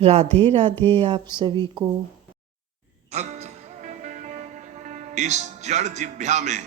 राधे राधे आप सभी को। भक्त इस जड़ जिह्वा में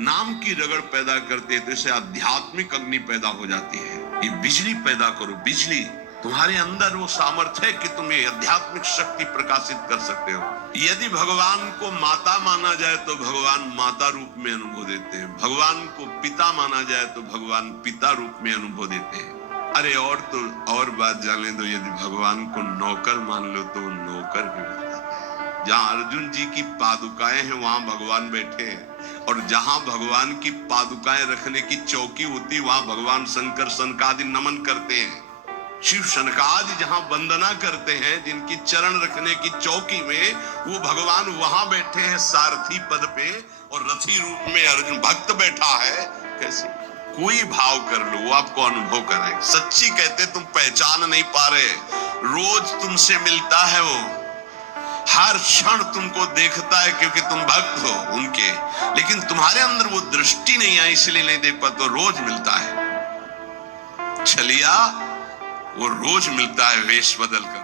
नाम की रगड़ पैदा करते हैं तो इसे आध्यात्मिक अग्नि पैदा हो जाती है। ये बिजली पैदा करो, बिजली। तुम्हारे अंदर वो सामर्थ्य है कि तुम ये आध्यात्मिक शक्ति प्रकाशित कर सकते हो। यदि भगवान को माता माना जाए तो भगवान माता रूप में अनुभव देते हैं, भगवान को पिता माना जाए तो भगवान पिता रूप में अनुभव देते हैं। अरे और तो और बात जाने दो, यदि भगवान को नौकर मान लो तो नौकर भी होता है। जहां अर्जुन जी की पादुकाएं हैं वहां भगवान बैठे हैं, और जहां भगवान की पादुकाएं रखने की चौकी होती वहां भगवान शंकर सनकादि नमन करते हैं। शिव शनकादि जहां वंदना करते हैं, जिनकी चरण रखने की चौकी में वो भगवान वहां बैठे हैं सारथी पद पे, और रथी रूप में अर्जुन भक्त बैठा है। कैसे कोई भाव कर लो, वो आपको अनुभव कराए। सच्ची कहते तुम पहचान नहीं पा रहे, रोज तुमसे मिलता है वो, हर क्षण तुमको देखता है क्योंकि तुम भक्त हो उनके, लेकिन तुम्हारे अंदर वो दृष्टि नहीं आई इसलिए नहीं देख पाते। रोज मिलता है छलिया, वो रोज मिलता है वेश बदल कर।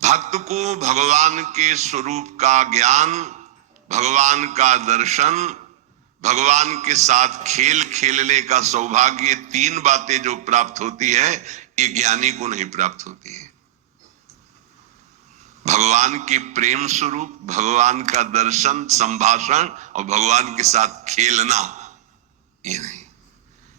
भक्त को भगवान के स्वरूप का ज्ञान, भगवान का दर्शन, भगवान के साथ खेल खेलने का सौभाग्य, तीन बातें जो प्राप्त होती है ये ज्ञानी को नहीं प्राप्त होती है। भगवान के प्रेम स्वरूप, भगवान का दर्शन, संभाषण और भगवान के साथ खेलना, ये नहीं।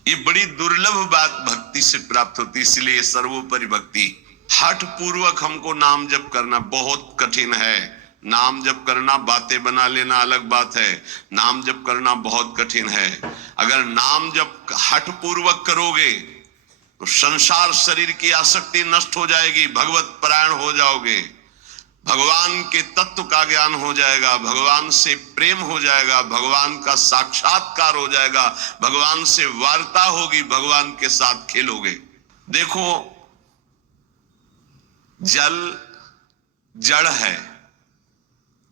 ये बड़ी दुर्लभ बात भक्ति से प्राप्त होती, इसलिए सर्वोपरि भक्ति। हठ पूर्वक हमको नाम जप करना बहुत कठिन है। नाम जप करना, बातें बना लेना अलग बात है, नाम जप करना बहुत कठिन है। अगर नाम जप हठ पूर्वक करोगे तो संसार शरीर की आसक्ति नष्ट हो जाएगी, भगवत परायण हो जाओगे, भगवान के तत्व का ज्ञान हो जाएगा, भगवान से प्रेम हो जाएगा, भगवान का साक्षात्कार हो जाएगा, भगवान से वार्ता होगी, भगवान के साथ खेलोगे। देखो, जल जड़ है,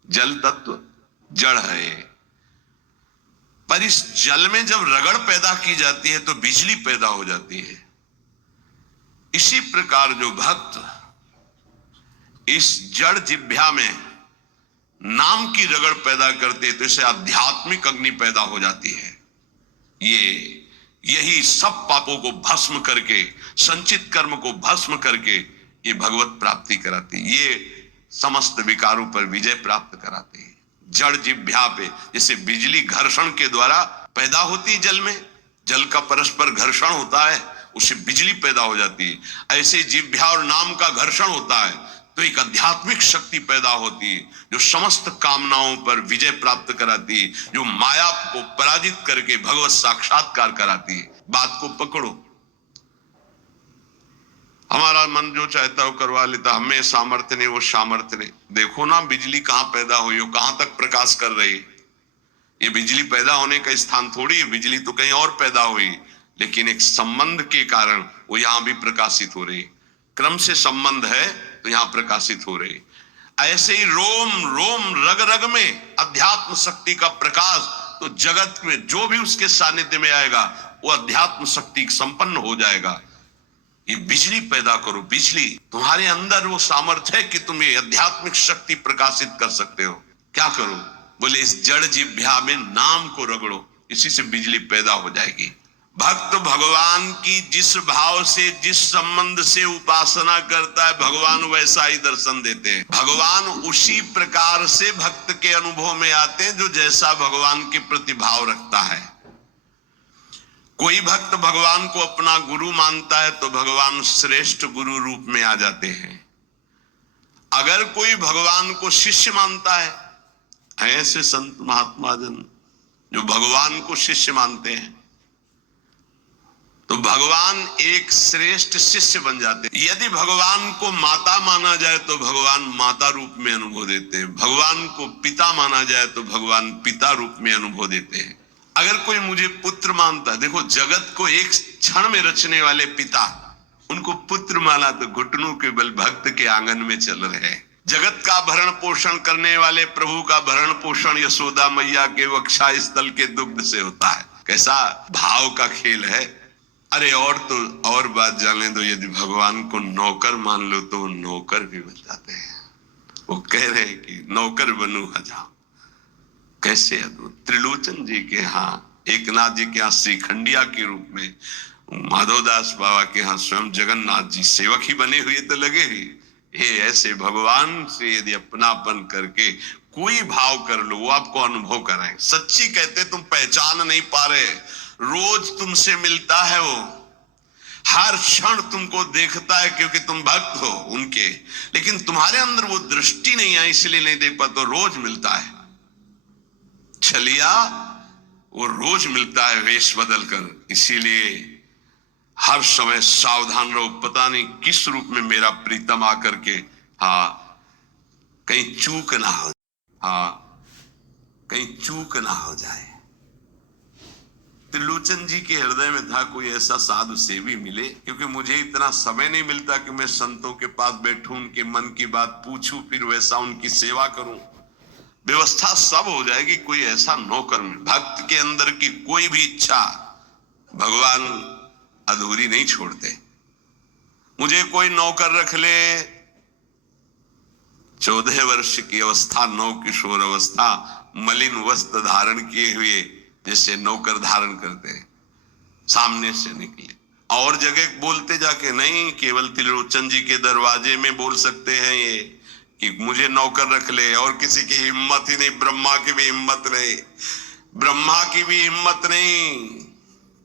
जल तत्व जड़ है, पर इस जल में जब रगड़ पैदा की जाती है तो बिजली पैदा हो जाती है। इसी प्रकार जो भक्त इस जड़ जिह्वा में नाम की रगड़ पैदा करते तो इसे आध्यात्मिक अग्नि पैदा हो जाती है। यही सब पापों को भस्म करके, संचित कर्म को भस्म करके ये भगवत प्राप्ति कराती है, ये समस्त विकारों पर विजय प्राप्त कराती है। जड़ जिह्वा पे जैसे बिजली घर्षण के द्वारा पैदा होती है, जल में जल का परस्पर घर्षण होता है, उससे बिजली पैदा हो जाती है। ऐसे जिह्वा और नाम का घर्षण होता है तो एक आध्यात्मिक शक्ति पैदा होती है जो समस्त कामनाओं पर विजय प्राप्त कराती है, जो माया को पराजित करके भगवत साक्षात्कार कराती है। बात को पकड़ो, हमारा मन जो चाहता है वो करवा लेता, हमें सामर्थ्य नहीं, वो सामर्थ्य नहीं। देखो ना बिजली कहां पैदा हुई, वो कहां तक प्रकाश कर रही। ये बिजली पैदा होने का स्थान थोड़ी है, बिजली तो कहीं और पैदा हुई, लेकिन एक संबंध के कारण वो यहां भी प्रकाशित हो रही। क्रम से संबंध है तो यहां प्रकाशित हो रही। ऐसे ही रोम रोम रग रग में अध्यात्म शक्ति का प्रकाश, तो जगत में जो भी उसके सानिध्य में आएगा वो अध्यात्म शक्ति संपन्न हो जाएगा। ये बिजली पैदा करो, बिजली। तुम्हारे अंदर वो सामर्थ्य है कि तुम ये आध्यात्मिक शक्ति प्रकाशित कर सकते हो। क्या करो? बोले इस जड़ जिह्वा में नाम को रगड़ो, इसी से बिजली पैदा हो जाएगी। भक्त भगवान की जिस भाव से, जिस संबंध से उपासना करता है, भगवान वैसा ही दर्शन देते हैं। भगवान उसी प्रकार से भक्त के अनुभव में आते हैं जो जैसा भगवान के प्रति भाव रखता है। कोई भक्त भगवान को अपना गुरु मानता है तो भगवान श्रेष्ठ गुरु रूप में आ जाते हैं। अगर कोई भगवान को शिष्य मानता है, ऐसे संत महात्मा जन जो भगवान को शिष्य मानते हैं, तो भगवान एक श्रेष्ठ शिष्य बन जाते हैं। यदि भगवान को माता माना जाए तो भगवान माता रूप में अनुभव देते हैं, भगवान को पिता माना जाए तो भगवान पिता रूप में अनुभव देते हैं। अगर कोई मुझे पुत्र मानता है, देखो जगत को एक क्षण में रचने वाले पिता, उनको पुत्र माना तो घुटनों के बल भक्त के आंगन में चल रहे हैं। जगत का भरण पोषण करने वाले प्रभु का भरण पोषण यशोदा मैया के वक्षा स्थल के दुग्ध से होता है। कैसा भाव का खेल है। अरे और तो और बात जाने दो, यदि भगवान को नौकर मान लो तो वो नौकर भी बन जाते हैं। वो कह रहे हैं कि नौकर बनू हजार। कैसे अद्भुत! त्रिलोचन जी के यहाँ, एकनाथ जी के यहाँ श्रीखंडिया के रूप में, माधवदास बाबा के यहाँ स्वयं जगन्नाथ जी सेवक ही बने हुए तो लगे ही। ये ऐसे भगवान से यदि अपनापन करके कोई भाव कर लो, वो आपको अनुभव कराए। सच्ची कहते तुम पहचान नहीं पा रहे, रोज तुमसे मिलता है वो, हर क्षण तुमको देखता है क्योंकि तुम भक्त हो उनके, लेकिन तुम्हारे अंदर वो दृष्टि नहीं है इसलिए नहीं देख पाते। तो रोज मिलता है छलिया, वो रोज मिलता है वेश बदल कर, इसीलिए हर समय सावधान रहो, पता नहीं किस रूप में मेरा प्रीतम आकर के कहीं चूक ना हो, कहीं चूक ना हो जाए। त्रिलोचन जी के हृदय में था कोई ऐसा साधु सेवी मिले, क्योंकि मुझे इतना समय नहीं मिलता कि मैं संतों के पास बैठूं, उनके मन की बात पूछूं, फिर वैसा उनकी सेवा करूं। व्यवस्था सब हो जाएगी, कोई ऐसा नौकर में, भक्त के अंदर की कोई भी इच्छा भगवान अधूरी नहीं छोड़ते। मुझे कोई नौकर रख ले, 14 वर्ष की अवस्था, नौ किशोर अवस्था, मलिन वस्त्र धारण किए हुए जैसे नौकर धारण करते हैं, सामने से निकले। और जगह बोलते जाके नहीं, केवल त्रिलोचन जी के दरवाजे में बोल सकते हैं ये कि मुझे नौकर रख ले, और किसी की हिम्मत ही नहीं, ब्रह्मा की भी हिम्मत नहीं, ब्रह्मा की भी हिम्मत नहीं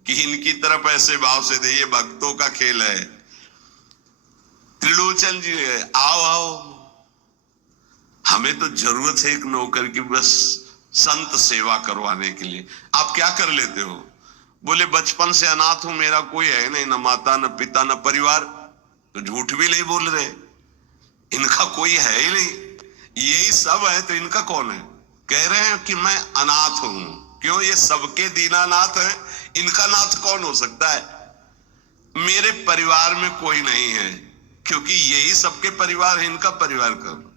कि इनकी तरफ ऐसे भाव से दे। ये भक्तों का खेल है। त्रिलोचन जी आओ आओ, हमें तो जरूरत है एक नौकर की, बस संत सेवा करवाने के लिए। आप क्या कर लेते हो? बोले बचपन से अनाथ हूं, मेरा कोई है नहीं, न माता न पिता न परिवार। तो झूठ भी नहीं बोल रहे, इनका कोई है ही नहीं, यही सब है तो इनका कौन है? कह रहे हैं कि मैं अनाथ हूं। क्यों? ये सबके दीनानाथ है, इनका नाथ कौन हो सकता है? मेरे परिवार में कोई नहीं है, क्योंकि यही सबके परिवार है, इनका परिवार कब?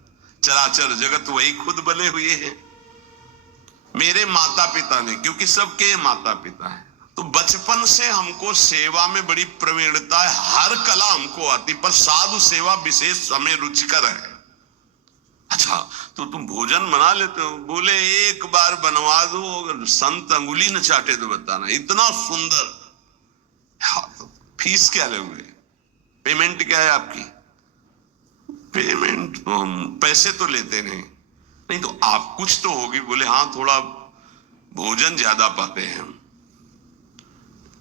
चराचर जगत वही खुद बने हुए हैं। मेरे माता पिता ने, क्योंकि सबके माता पिता है, तो बचपन से हमको सेवा में बड़ी प्रवीणता है, हर कला हमको आती, पर साधु सेवा विशेष हमें रुचिकर है। अच्छा, तो तुम भोजन बना लेते हो? बोले एक बार बनवा दो, अगर संत अंगुली न चाटे तो बताना, इतना सुंदर। हाँ, तो फीस क्या लोगे? पेमेंट क्या है आपकी? पेमेंट तो हम पैसे तो लेते नहीं तो आप कुछ तो होगी। बोले हाँ, थोड़ा भोजन ज्यादा पाते हैं हम।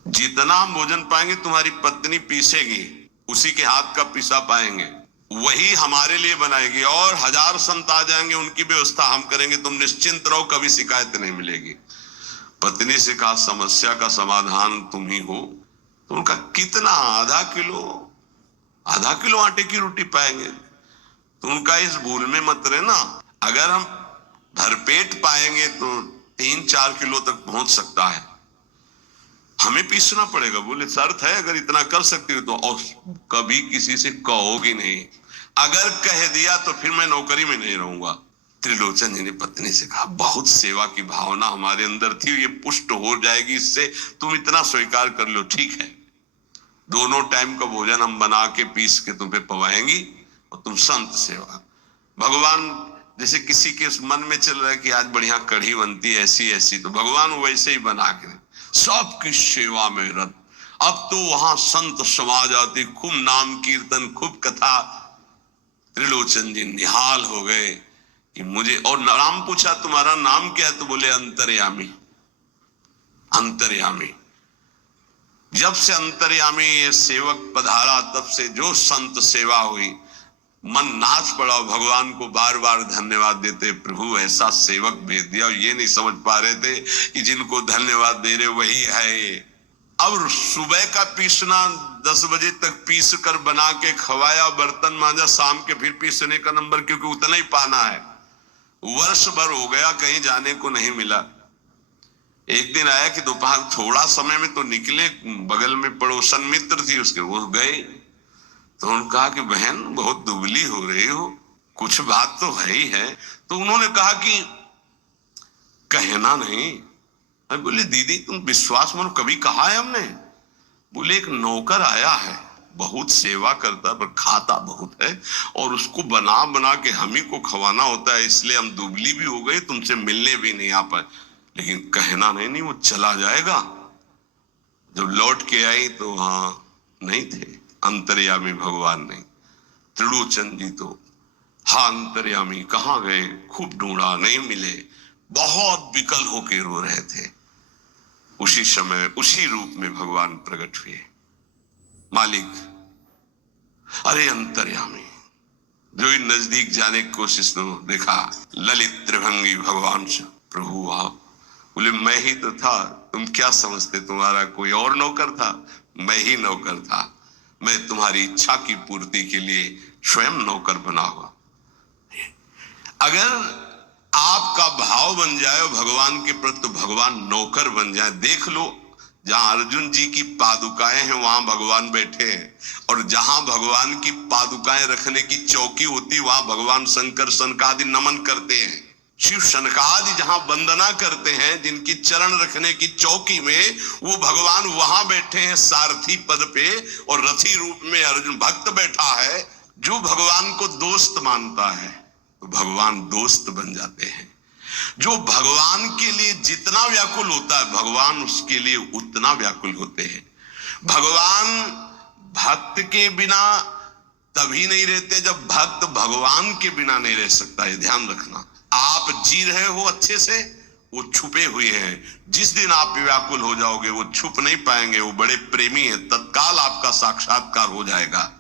जितना हम भोजन पाएंगे तुम्हारी पत्नी पीसेगी, उसी के हाथ का पिसा पाएंगे, वही हमारे लिए बनाएगी, और 1000 संत आ जाएंगे, उनकी व्यवस्था हम करेंगे, तुम निश्चिंत रहो, कभी शिकायत नहीं मिलेगी। पत्नी से कहा समस्या का समाधान तुम ही हो। तो उनका कितना? आधा किलो आटे की रोटी पाएंगे। तो उनका इस भूल में मत रहना, अगर हम भरपेट पाएंगे तो 3-4 किलो तक पहुंच सकता है, हमें पीसना पड़ेगा। बोले शर्त है, अगर इतना कर सकती हो तो। और कभी किसी से कहोगी नहीं, अगर कह दिया तो फिर मैं नौकरी में नहीं रहूंगा। त्रिलोचन जी ने पत्नी से कहा बहुत सेवा की भावना हमारे अंदर थी, ये पुष्ट हो जाएगी इससे, तुम इतना स्वीकार कर लो। ठीक है, दोनों टाइम का भोजन हम बना के पीस के तुम्हें पवाएंगी, और तुम संत सेवा। भगवान जैसे किसी के मन में चल रहा है कि आज बढ़िया कढ़ी बनती है ऐसी ऐसी, तो भगवान वैसे ही बना के सबकी सेवा में रत। अब तो वहां संत समाज आती, खूब नाम कीर्तन, खूब कथा। त्रिलोचन जी निहाल हो गए कि मुझे, और नाम पूछा तुम्हारा नाम क्या है? तो बोले अंतर्यामी। अंतर्यामी। जब से अंतर्यामी ये सेवक पधारा, तब से जो संत सेवा हुई, मन नाच पड़ा, भगवान को बार बार धन्यवाद देते, प्रभु ऐसा सेवक भेज दिया। ये नहीं समझ पा रहे थे कि जिनको धन्यवाद दे रहे वही है। अब सुबह का पीसना 10 बजे तक पीस कर बना के खवाया, बर्तन मांजा, शाम के फिर पीसने का नंबर, क्योंकि उतना ही पाना है। वर्ष भर हो गया, कहीं जाने को नहीं मिला। एक दिन आया कि दोपहर थोड़ा समय में तो निकले, बगल में पड़ोसन मित्र थी उसके, वो गए। तो उन्होंने कहा कि बहन बहुत दुबली हो रही हो, कुछ बात तो है ही है। तो उन्होंने कहा कि कहना नहीं। मैं बोले दीदी तुम विश्वास मानो, कभी कहा है हमने? बोले एक नौकर आया है, बहुत सेवा करता पर खाता बहुत है, और उसको बना बना के हम ही को खवाना होता है, इसलिए हम दुबली भी हो गए, तुमसे मिलने भी नहीं आ पाए। लेकिन कहना नहीं वो चला जाएगा। जब लौट के आई तो हाँ नहीं थे, अंतर्यामी भगवान नहीं। त्रिलोचन जी तो हाँ अंतर्यामी कहाँ गए, खूब ढूंढा नहीं मिले, बहुत विकल होके रो रहे थे। उसी समय उसी रूप में भगवान प्रकट हुए। मालिक, अरे अंतर्यामी, जो ही नजदीक जाने की कोशिश तो देखा ललित त्रिभंगी भगवान से, प्रभु आप। बोले मैं ही तो था, तुम क्या समझते तुम्हारा कोई और नौकर था? मैं ही नौकर था, मैं तुम्हारी इच्छा की पूर्ति के लिए स्वयं नौकर बना हुआ। अगर आपका भाव बन जाए भगवान के प्रति तो भगवान नौकर बन जाए। देख लो, जहां अर्जुन जी की पादुकाएं हैं वहां भगवान बैठे हैं, और जहां भगवान की पादुकाएं रखने की चौकी होती वहां भगवान शंकर सनकादि नमन करते हैं। शिव सनकादि जहां वंदना करते हैं, जिनकी चरण रखने की चौकी में, वो भगवान वहां बैठे हैं सारथी पद पे, और रथी रूप में अर्जुन भक्त बैठा है। जो भगवान को दोस्त मानता है तो भगवान दोस्त बन जाते हैं। जो भगवान के लिए जितना व्याकुल होता है भगवान उसके लिए उतना व्याकुल होते हैं। भगवान भक्त के बिना तभी नहीं रहते जब भक्त भगवान के बिना नहीं रह सकता है। ध्यान रखना, आप जी रहे हो अच्छे से, वो छुपे हुए हैं। जिस दिन आप व्याकुल हो जाओगे वो छुप नहीं पाएंगे, वो बड़े प्रेमी हैं, तत्काल आपका साक्षात्कार हो जाएगा।